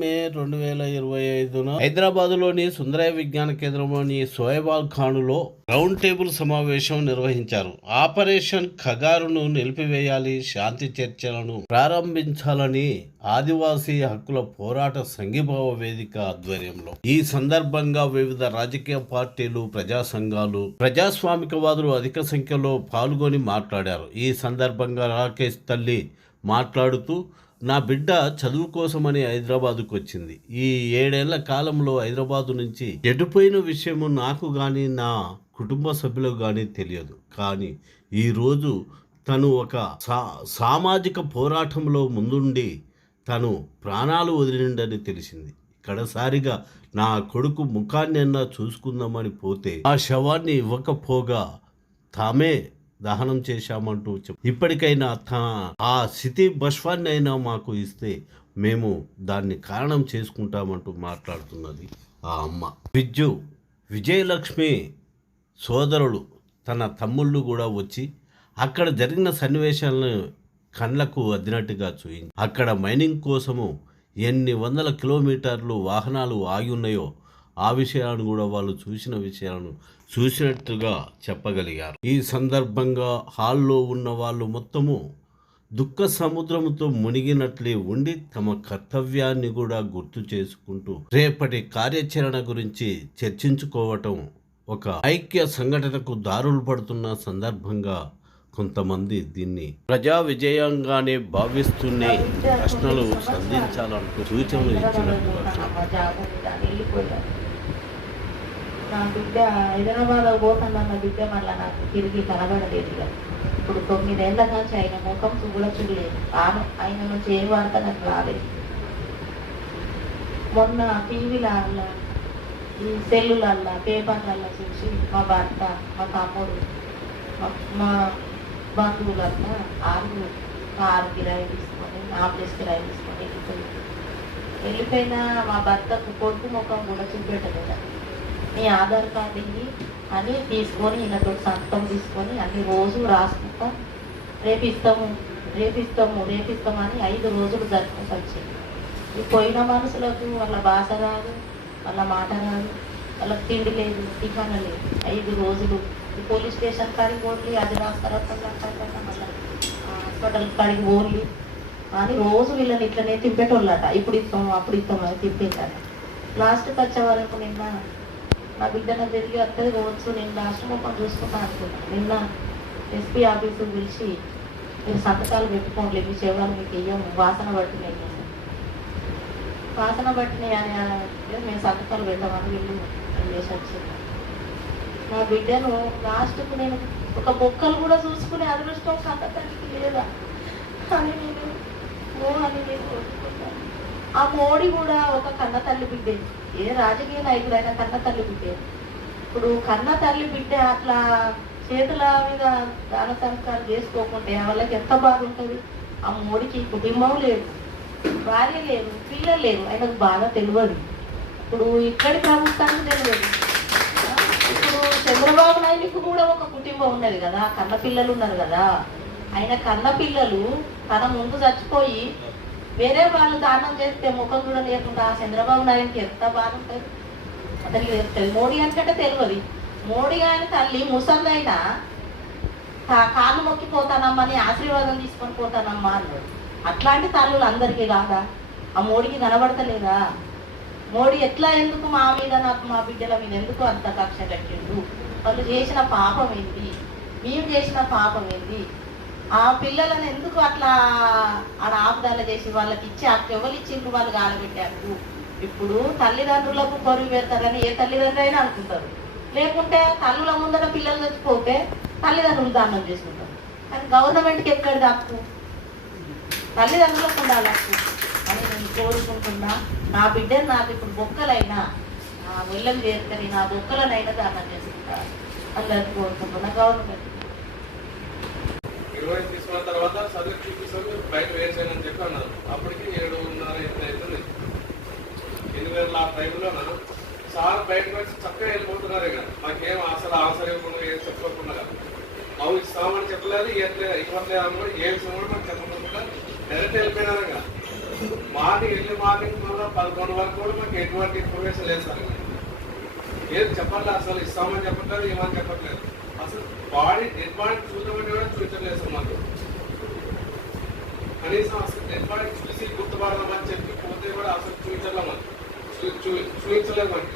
మే 2025 హైదరాబాదులోని సుందరయ్య విజ్ఞాన కేంద్రంలోని సోయబాల్ ఖానులో రౌండ్ టేబుల్ సమావేశం నిర్వహించారు. ఆపరేషన్ ఖగారును నిలిపివేయాలి, శాంతి చర్చలను ప్రారంభించాలని ఆదివాసీ హక్కుల పోరాట సంఘీభావ వేదిక ఆధ్వర్యంలో ఈ సందర్భంగా వివిధ రాజకీయ పార్టీలు, ప్రజా సంఘాలు, ప్రజాస్వామికవాదులు అధిక సంఖ్యలో పాల్గొని మాట్లాడారు. ఈ సందర్భంగా రాకేష్ తల్లి మాట్లాడుతూ, నా బిడ్డ చదువు కోసమని హైదరాబాదుకు వచ్చింది. ఈ 7 ఏళ్ల కాలంలో హైదరాబాదు నుంచి ఎటుపోయిన విషయము నాకు కానీ నా కుటుంబ సభ్యులకు కానీ తెలియదు. కానీ ఈరోజు తను ఒక సామాజిక పోరాటంలో ముందుండి తను ప్రాణాలు వదిలిండని తెలిసింది. కడసారిగా నా కొడుకు ముఖాన్నైనా చూసుకుందామని పోతే ఆ శవాన్ని ఇవ్వకపోగా తామే దహనం చేశామంటూ ఇప్పటికైనా ఆ స్థితి బష్వాన్ని అయినా మాకు ఇస్తే మేము దాన్ని కారణం చేసుకుంటామంటూ మాట్లాడుతున్నది ఆ అమ్మ. విజయలక్ష్మి సోదరులు తన తమ్ముళ్ళు కూడా వచ్చి అక్కడ జరిగిన సన్నివేశాలను కళ్ళకు అద్దినట్టుగా చూయింది. అక్కడ మైనింగ్ కోసము ఎన్ని వందల కిలోమీటర్లు వాహనాలు ఆగి ఉన్నాయో ఆ విషయాలను కూడా వాళ్ళు చూసినట్టుగా చెప్పగలిగారు. ఈ సందర్భంగా హాల్లో ఉన్న వాళ్ళు మొత్తము దుఃఖ సముద్రంతో మునిగినట్లే ఉండి తమ కర్తవ్యాన్ని కూడా గుర్తు చేసుకుంటూ రేపటి కార్యాచరణ గురించి చర్చించుకోవటం ఒక ఐక్య సంఘటనకు దారులు పడుతున్న సందర్భంగా కొంతమంది దీన్ని ప్రజా విజయంగానే భావిస్తూనే ప్రశ్నలు సంధించాలంటూ సూచనలు ఇచ్చినట్టుగా. నా బిడ్డ హైదరాబాద్ పోతుందన్న బిడ్డ మళ్ళీ నాకు తిరిగి కనబడలేదు. ఇప్పుడు 9 ఏళ్ల నుంచి ఆయన ముఖం కూడా చూడలేదు. ఆయన నుంచి ఏ వార్త నాకు రాలేదు. మొన్న టీవీలల్లా, ఈ సెల్లులల్లా, పేపర్లల్లా చూసి మా భర్త, మా తమ్ముడు, మా బంధువులల్లా 6 కారు కిరాయి తీసుకొని, ఆంబులెన్స్ కిరాయి తీసుకొని వెళ్ళిపోయినా మా భర్తకు కొడుకు ముఖం కూడా చూపెట్టలేదు. నీ ఆధార్ కార్డు ఇవి అని తీసుకొని ఈయనతో సంతకం తీసుకొని అన్ని రోజు రాసుకుంటా రేపిస్తాము అని 5 రోజులు జరుపుకుంటూ వచ్చింది. ఈ పోయిన మనుషులకు వాళ్ళ భాష రాదు, వాళ్ళ మాట రాదు, వాళ్ళకి తిండి లేదు, టిఫాన్ లేదు. 5 రోజులు ఈ పోలీస్ స్టేషన్ కాడికి పోలి, అది రాస్తారా మళ్ళీ హాస్పిటల్ కాడికి పోలి అని రోజు వీళ్ళని ఇట్లనే తింపేటోళ్ళట. ఇప్పుడు ఇస్తాము అప్పుడు ఇస్తాము అని తిప్పిందట. లాస్ట్కి వచ్చే వరకు నిన్న నా బిడ్డను తిరిగి వస్తుంది రోజు నేను లాస్ట్ మొక్కం చూసుకుంటాను అనుకున్నాను. నిన్న ఎస్పీ ఆఫీసుకు పిలిచి మీరు సంతకాలు పెట్టుకోండి, మీ చెవులు మీకు ఇయ్యము, వాసన పట్టినాయి అని మేము సంతకాలు పెట్టామని వీళ్ళు చేసి వచ్చింది. నా బిడ్డను లాస్ట్కు నేను ఒక బొక్కలు కూడా చూసుకునే అదృష్టం సంతకానికి లేదా అని నేను కోరుకుంటాను. ఆ మోడీ కూడా ఒక కన్న తల్లి బిడ్డే. ఏ రాజకీయ నాయకుడైనా కన్న తల్లి బిడ్డే. ఇప్పుడు కన్న తల్లి బిడ్డ అట్లా చేతుల మీద దాన సంస్కారం చేసుకోకుంటే వాళ్ళకి ఎంత బాగుంటుంది. ఆ మోడీకి కుటుంబం లేదు, భార్య లేదు, పిల్లలు లేరు. ఆయనకు బాగా తెలియదు. ఇప్పుడు ఇక్కడి ప్రభుత్వానికి తెలియదు. ఇప్పుడు చంద్రబాబు నాయుడుకు కూడా ఒక కుటుంబం ఉన్నది కదా, కన్న పిల్లలు ఉన్నారు కదా. ఆయన కన్న పిల్లలు తన ముందు చచ్చిపోయి వేరే వాళ్ళు దానం చేస్తే ముఖం కూడా లేకుండా చంద్రబాబు నాయుడికి ఎంత బాగుంటుంది అతనికి తెలుస్తుంది. మోడీ అంటే తెలియదు. మోడీ గారి తల్లి ముసలిదైనా కాళ్ళు మొక్కిపోతానమ్మని ఆశీర్వాదం తీసుకొని పోతానమ్మా అన్నాడు. అట్లాంటి తల్లులు అందరికీ కాదా? ఆ మోడీకి కనబడతలేదా? మోడీ ఎట్లా ఎందుకు మా మీద, నాకు మా బిడ్డల మీద ఎందుకు అంత కక్ష కట్టిండు? వాళ్ళు చేసిన పాపం ఏంటి, మేము చేసిన పాపం ఏంటి? ఆ పిల్లలను ఎందుకు అట్లా ఆడ ఆపుదాలు చేసి వాళ్ళకి ఇచ్చి ఎవరు ఇచ్చిండ్రు, వాళ్ళు గాలబెట్టారు. ఇప్పుడు తల్లిదండ్రులకు బరువు పెడతారని ఏ తల్లిదండ్రులు అయినా అనుకుంటారు. లేకుంటే తల్లుల ముందర పిల్లలు చచ్చిపోతే తల్లిదండ్రులు దానం చేసుకుంటారు. కానీ గవర్నమెంట్కి ఎక్కడిది హక్కు? తల్లిదండ్రులకు ఉండాలి హక్కు అని నేను కోరుకుంటున్నా. నా బిడ్డను నాకు ఇప్పుడు బొక్కలైనా వెళ్ళం చేరుకొని నా బొక్కలనైనా దానం చేసుకుంటా అందరికి కోరుకుంటున్నా. గవర్నమెంట్ తీసుకున్న తర్వాత చదువు చూపిస్తాను బయట వేసేయని చెప్పి అన్నారు. అప్పటికి 7:30 అవుతుంది. 8 వేల ఆ టైంలో సార్ బయటకు వచ్చి చక్కగా వెళ్ళిపోతున్నారు. ఇక మాకేం అసలు ఆన్సర్ ఇవ్వకుండా ఏం చెప్పకుండా అవి ఇస్తామని చెప్పలేదు, ఇవ్వట్లేదు అని కూడా ఏం ఇస్తామని మాకు చెప్పకుండా డైరెక్ట్ వెళ్ళిపోయినారు. ఇక మార్నింగ్ కూడా 11 వరకు కూడా మాకు ఎటువంటి ఇన్ఫర్మేషన్ లేదు సార్. ఏది చెప్పట్లేదు, అసలు ఇస్తామని చెప్పట్లేదు, ఏమని చెప్పట్లేదు. అసలు డెడ్ బాడీ చూద్దామని కూడా చూపించలేదు సార్ మాకు. కనీసం అసలు డెడ్ బాడీ చూసి గుర్తుపడదామని చెప్పి పోతే కూడా అసలు చూపించలేదు మనకి.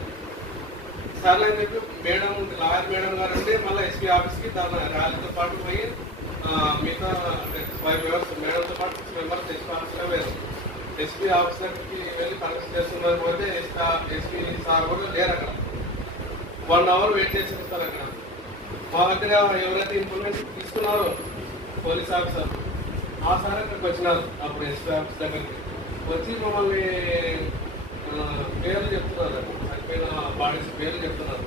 సర్లే అని చెప్పి మేడం లాయర్ మేడం గారు అంటే మళ్ళీ ఎస్పీ ఆఫీస్కి దాని ర్యాలీతో పాటు పోయి మిగతా 5 మెంబర్స్ మేడంతో పాటు 6 మెంబర్స్ ఎస్పీ ఆఫీస్లో వేరు. ఎస్పీ ఆఫీసర్కి వెళ్ళి పర్మిషన్ చేస్తున్నారు. పోతే ఎస్పీ సార్ కూడా లేరు అక్కడ. 1 అవర్ వెయిట్ చేసి ఇస్తారు అక్కడ. మా దగ్గర ఎవరైతే ఇన్ఫర్మేషన్ తీసుకున్నారో పోలీస్ ఆఫీసర్ ఆ సార్ అక్కడికి వచ్చినారు. అప్పుడు ఎస్పీ ఆఫీస్ దగ్గరికి వచ్చి మమ్మల్ని పేర్లు చెప్తున్నారు, చనిపోయిన బాడీస్ పేర్లు చెప్తున్నారు.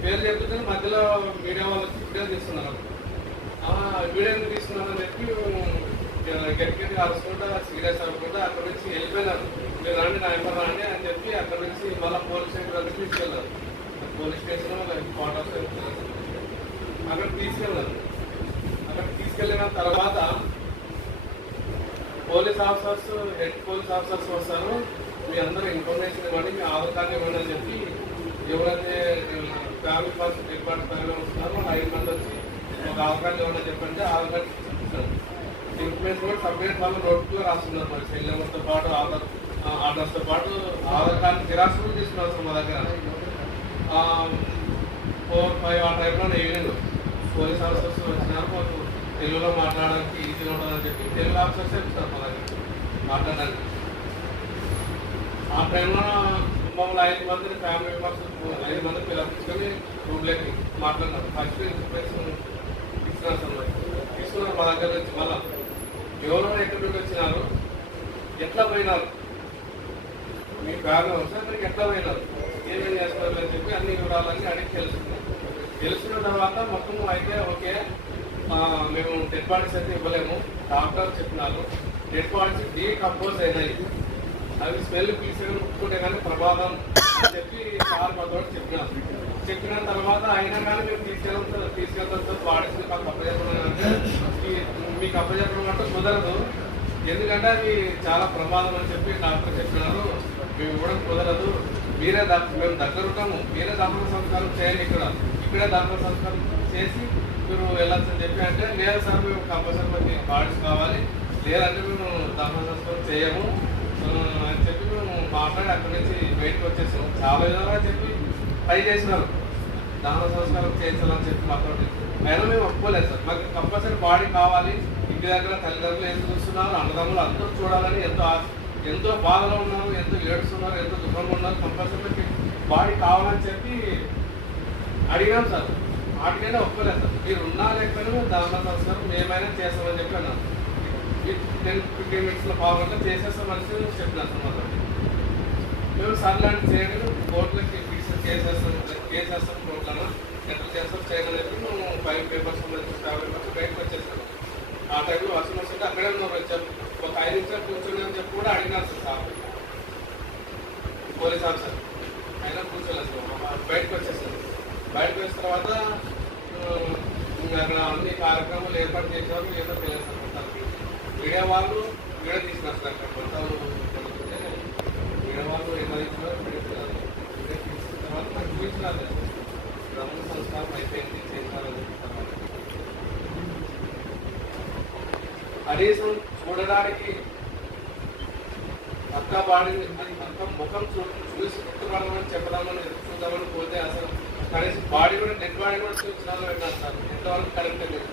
పేర్లు చెప్తుంటే మధ్యలో మీడియా వాళ్ళకి వీడియో తీస్తున్నారు. వీడియోని తీసుకున్నారని చెప్పి గట్టిగా అరుచుకుంటా సీరియస్ అవ్వకుండా అక్కడ నుంచి వెళ్ళిపోయినారు. మీరు రండి నా ఎంపర్ రండి అని చెప్పి అక్కడ నుంచి మళ్ళీ పోలీస్ స్టేషన్ వరకు తీసుకెళ్ళారు. పోలీస్ స్టేషన్ క్వార్టర్స్ అక్కడ తీసుకెళ్ళారు. అక్కడ తీసుకెళ్ళిన తర్వాత police officers head police officers వస్తారు. మీ అందరూ ఇన్ఫర్మేషన్ ఇవ్వండి, మీ ఆధార్ కార్డు ఇవ్వండి అని చెప్పి ఎవరైతే ఫ్యామిలీ పర్సన్ డిపార్ట్మెంట్ ఫ్యామిలీ వస్తున్నారో 5 మంది వచ్చి ఒక ఆధార్ కార్డు ఇవ్వండి చెప్పంటే ఆధార్ కార్డు చూపిస్తారు. ఇన్ఫర్మేషన్ కూడా సపరేట్ వాళ్ళు నోట్లో రాస్తున్నారు. మరి సెల్ నెంబర్తో పాటు ఆర్డర్స్తో పాటు ఆధార్ కార్డు జిరాక్స్ కూడా తీసుకున్నారు మా దగ్గర. 4-5 ఆ టైంలో ఈవినింగ్ పోలీస్ ఆఫీసర్స్ వచ్చినారు. మాకు తెలుగులో మాట్లాడడానికి ఈజీగా ఉంటుందని చెప్పి తెలుగు ఆఫీసర్స్ చెప్తారు మా దగ్గర మాట్లాడడానికి. ఆ టైంలో మమ్మల్ని 5 మందిని ఫ్యామిలీ మెంబర్స్ 5 మంది పిల్లలు రూమ్లోకి మాట్లాడినారు. ఫస్ట్ ఇన్ఫర్మేషన్ ఇస్తున్నారు సార్. తీసుకున్నారు మా దగ్గర నుంచి. మళ్ళీ ఎవరో ఎక్కడి నుంచి వచ్చినారు, ఎట్లా పోయినారు, మీ ఫ్యామిలీ వస్తే అక్కడికి ఎట్లా పోయినారు, ఏమేమి చేస్తున్నారు అని చెప్పి అన్ని వివరాలన్నీ అడిగి తెలుసుకున్నాం. తెలుసుకున్న తర్వాత మొత్తం అయితే ఓకే మేము డెడ్ బాడీస్ అయితే ఇవ్వలేము, డాక్టర్ చెప్పినారు డెడ్ బాడీస్ డీకంపోజ్ అయినాయి, అవి స్మెల్ పీసేవి ముట్టుకుంటే కానీ ప్రమాదం అని చెప్పి సార్ మా తోటి చెప్పినారు. చెప్పిన తర్వాత అయినా కానీ మేము తీసుకెళ్తాం బాడీస్ మాకు అప్పచెప్పడం అంటే మీకు అప్పచెప్పడం అంటే కుదరదు, ఎందుకంటే అవి చాలా ప్రమాదం అని చెప్పి డాక్టర్ చెప్పినారు. మేము ఇవ్వడం కుదరదు, మేము దగ్గర ఉంటాము, మీరే దాపన సంస్కారం చేయండి, ఇక్కడే దాపన సంస్కారం చేసి మీరు వెళ్ళొచ్చు అని చెప్పి అంటే లేదు సార్ మేము కంపల్సరీ మాకు బాడీస్ కావాలి, లేదంటే మేము దాపన సంస్కారం చేయము అని చెప్పి మేము మాట్లాడి అక్కడి నుంచి బయటకు వచ్చేసాము. చాలా విధాలుగా చెప్పి ట్రై చేసినారు దాపన సంస్కారం చేయించాలని చెప్పి మాతో. అయినా మేము ఒప్పుకోలేదు సార్, మాకు కంపల్సరీ బాడీ కావాలి, ఇంటి దగ్గర తల్లిదండ్రులు ఎంత చూస్తున్నారు, అన్నదమ్ములు అందరూ చూడాలని ఎంతో బాధలో ఉన్నారు, ఎంతో ఏడుస్తున్నారు, ఎంతో దుఃఖంగా ఉన్నారు, కంపల్సరీ బాడీ కావాలని చెప్పి అడిగినాం సార్. వాటికైనా ఒప్పుకోలేదు సార్, మీరు ఉన్నా లేకపోయినా దాపన సంస్కారం మేమైనా చేస్తామని చెప్పి అన్నారు. 10-15 మినిట్స్లో పావుగంట చేసేస్తామని చెప్పినారు సార్ మాతో. మేము సర్లాంటి చేయడం కోర్టులకి కేసేస్తాం కోర్టులను ఎట్లా చేస్తాం చేయడం చెప్పి మేము 5 పేపర్స్ 50 పేపర్స్ బయటకు వచ్చేస్తాం. ఆ టైంలో వర్షం వస్తుంటే అక్కడే ఉన్నారు, వచ్చాము ఒక 5 నిమిషాలు కూర్చొని అని చెప్పి కూడా అడిగినారు సార్ పోలీస్ ఆఫీసర్. అయినా కూర్చోలేదు సార్, బయటకు వచ్చేసారు. బయటకు వచ్చిన తర్వాత అక్కడ అన్ని కార్యక్రమాలు ఏర్పాటు చేసేవారు, ఏదో తెలియదు సార్. మొత్తానికి మీడియా వాళ్ళు వీడియో తీసినారు సార్. అక్కడ మొత్తం మీడియా వాళ్ళు ఏదో ఇచ్చినారు, వీడియో తీసిన తర్వాత నాకు చూపించినారు బ్రహ్మ సంస్కారం అయిపోయింది చేయించాలని తర్వాత కనీసం చూడడానికి అక్క బాడీని అక్క ముఖం చూసి గుర్తుపడమని చెప్పదామని చూద్దామని పోతే అసలు కనీసం బాడీ కూడా డెడ్ బాడీ కూడా చూపించాలని పెట్టారు సార్. ఎంతవరకు కరెక్ట్ లేదు.